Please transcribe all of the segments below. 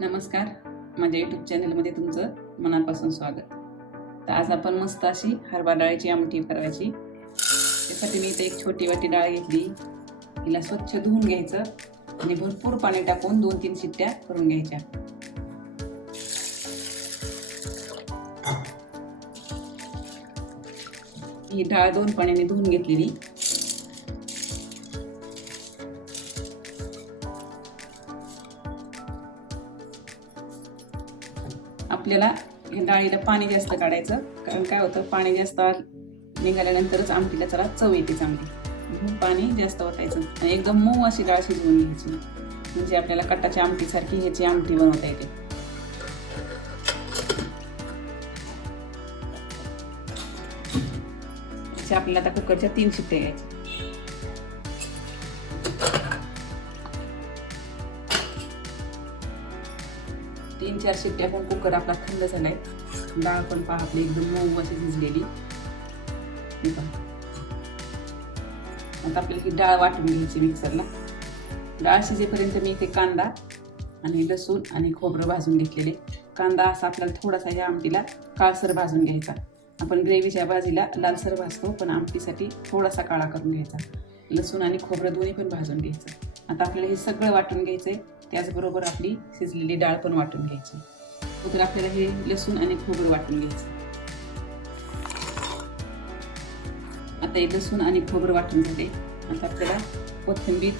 नमस्कार. माझ्या यूट्यूब चॅनलमध्ये तुमचं मनापासून स्वागत. तर आज आपण मस्त अशी हरभरा डाळीची आमटी करायची. त्यासाठी मी इथे एक छोटी वाटी डाळ घेतली. हिला स्वच्छ धुवून घ्यायचं आणि भरपूर पाणी टाकून दोन तीन शिट्ट्या करून घ्यायच्या. ही डाळ दोन पाण्याने धुवून घेतलेली. आपल्याला डाळीला पाणी जास्त काढायचं. कारण काय होतं पाणी जास्त निघाल्यानंतरच आमटीला जरा चव येते चांगली. पाणी जास्त ओतायचं. आणि एकदम मऊ अशी डाळ शिजवून घ्यायची. म्हणजे आपल्याला कट्टाच्या आमटीसारखी ह्याची आमटी बनवता येते. आपल्याला आता कुकरच्या तीन शिट्ट्या घ्यायच्या. चार शिट्ट्या पण कुकर आपला थंड झालाय. डाळ पण पहा आपली एकदम मऊ अशी शिजलेली आता आपल्याला ही डाळ वाटून घ्यायची मिक्सरला. डाळ शिजेपर्यंत मी इथे कांदा आणि लसूण आणि खोबरं भाजून घेतलेले. कांदा असा आपल्याला थोडासा या आमटीला काळसर भाजून घ्यायचा. आपण ग्रेव्हीच्या भाजीला लालसर भाजतो पण आमटीसाठी थोडासा काळा करून घ्यायचा. लसूण आणि खोबरं दोन्ही पण भाजून घ्यायचं. आता आपल्याला हे सगळं वाटून घ्यायचं आहे त्याचबरोबर आपली शिजलेली डाळ पण वाटून घ्यायची. तर आपल्याला हे लसूण आणि खोबरं वाटून घ्यायचं. आता हे लसूण आणि खोबरं वाटून झाले. आता आपल्याला कोथिंबीर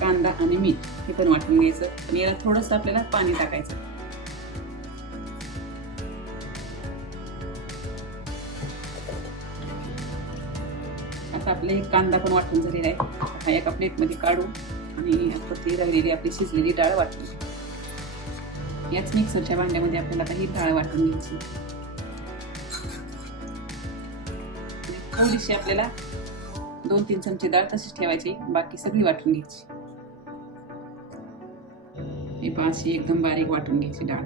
कांदा आणि मीठ हे पण वाटून घ्यायचं आणि याला थोडंसं आपल्याला पाणी टाकायचं. आता आपले हे कांदा पण वाटून झालेला आहे. हा एका प्लेटमध्ये काढू. आणि आपण ती राहिलेली आपली शिजलेली डाळ वाटून याच मिक्सरच्या भांड्यामध्ये आपल्याला आता ही डाळ वाटून घ्यायची. थोडीशी आपल्याला दोन तीन चमचे डाळ तशीच ठेवायची बाकी सगळी वाटून घ्यायची. ही पहा अशी एकदम बारीक वाटून घ्यायची डाळ.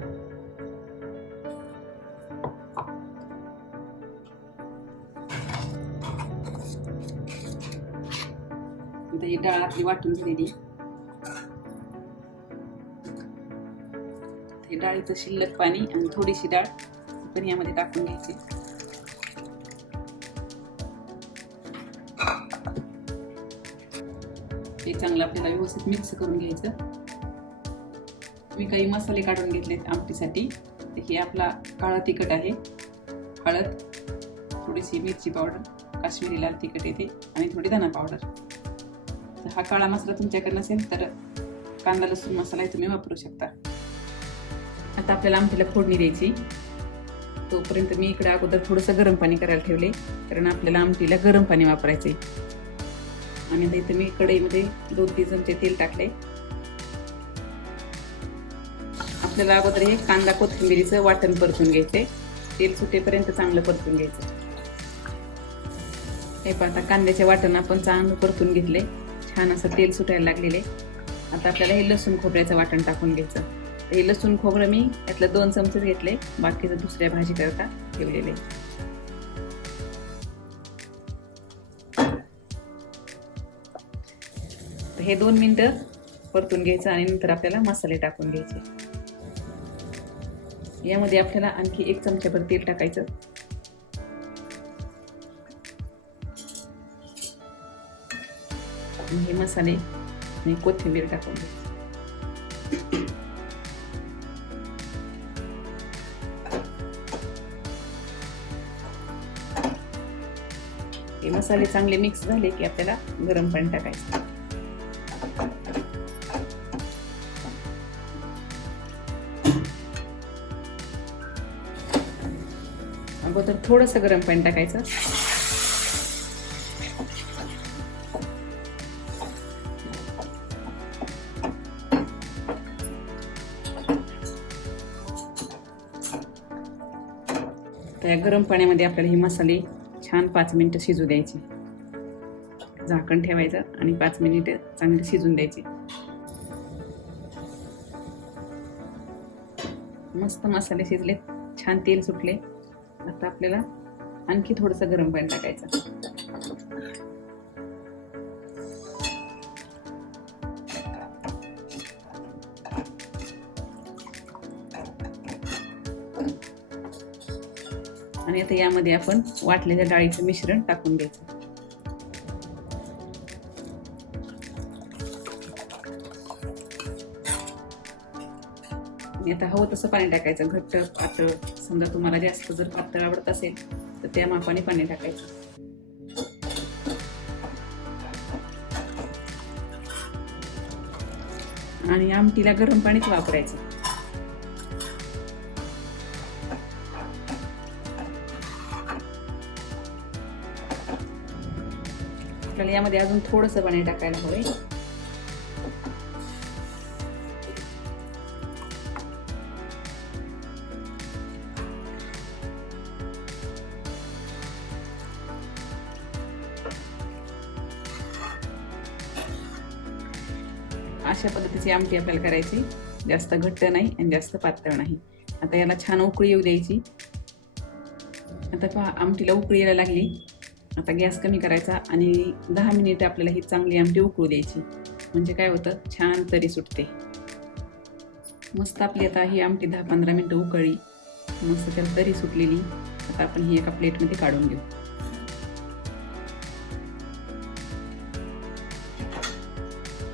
आता ही डाळ आपली वाटून झालेली. हे डाळीचं शिल्लक पाणी आणि थोडीशी डाळ पण यामध्ये टाकून घ्यायची. ते चांगलं आपल्याला व्यवस्थित मिक्स करून घ्यायचं. मी काही मसाले काढून घेतलेत आमटीसाठी हे आपला काळा तिखट आहे. हळद थोडीशी मिरची पावडर काश्मीरी लाल तिखट येते आणि थोडी धना पावडर. हा काळा मसाला तुमच्याकडे नसेल तर कांदा लसूण मसालाही तुम्ही वापरू शकता. आता आपल्याला आमटीला फोडणी द्यायची. तोपर्यंत मी इकडे अगोदर थोडंसं गरम पाणी करायला ठेवले कारण आपल्याला आमटीला गरम पाणी वापरायचे आणि इथं मी कढईमध्ये दोन तीन चमचे तेल टाकले आपल्याला अगोदर हे कांदा कोथिंबिरीचं वाटण परतून घ्यायचे तेल सुटेपर्यंत चांगलं परतून घ्यायचं हे पण आता कांद्याचे वाटण आपण चांगलं परतून घेतले छान असं तेल सुटायला लागलेले. आता आपल्याला हे लसूण खोबऱ्याचं वाटण टाकून घ्यायचं. हे लसूण खोबरं मी यातलं दोन चमचेच घेतले. बाकीचं दुसऱ्या भाजी करता ठेवलेले. हे दोन मिनटं परतून घ्यायचं आणि नंतर आपल्याला मसाले टाकून घ्यायचे. यामध्ये आपल्याला आणखी एक चमच्याभर तेल टाकायचं. आणि हे मसाले आणि कोथिंबीर टाकून घ्यायचं हे मसाले चांगले मिक्स झाले की आपल्याला गरम पाणी टाकायचं अगोदर थोडंसं गरम पाणी टाकायचं तर या गरम पाण्यामध्ये आपल्याला हे मसाले छान पाच मिनिटं शिजू द्यायचे. झाकण ठेवायचं आणि पाच मिनिटं चांगले शिजून द्यायचे. मस्त मसाले शिजले छान तेल सुटले. आता आपल्याला आणखी थोडंसं गरम पाणी टाकायचं. आणि आता यामध्ये आपण वाटलेल्या डाळीचं मिश्रण टाकून द्यायचं आता हवं तसं पाणी टाकायचं. घट्ट पातळ. समजा तुम्हाला जास्त जर पातळ आवडत असेल तर त्या मापाने पाणी टाकायचं. आणि आमटीला गरम पाणीच वापरायचं. आपल्याला यामध्ये अजून थोडस पाणी टाकायला हवंय. अशा पद्धतीची आमटी आपल्याला करायची. जास्त घट्ट नाही आणि जास्त पातळ नाही. आता याला छान उकळी येऊ द्यायची. आता पहा आमटीला उकळी यायला लागली. आता गॅस कमी करायचा आणि दहा मिनिट आपल्याला ही चांगली आमटी उकळू द्यायची. म्हणजे काय होतं? छान तरी सुटते. मस्त आपली आता ही आमटी दहा पंधरा मिनिटं उकळली. मस्त त्याला तरी सुटलेली. आता आपण ही एका प्लेटमध्ये काढून घेऊ.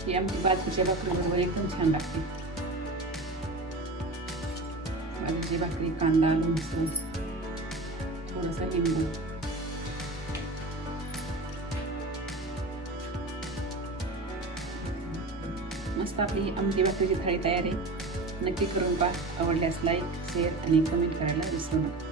ही आमची बाजरीच्या भाकरीबरोबर एकदम छान लागते. बाजरीची भाकरी कांदा लोणचं थोडंसं लिंबू मस्त आपली आमटी भाकरीची थाळी तयार आहे. नक्की करून पहा. आवडल्यास लाईक शेअर आणि कमेंट करायला विसरू नका.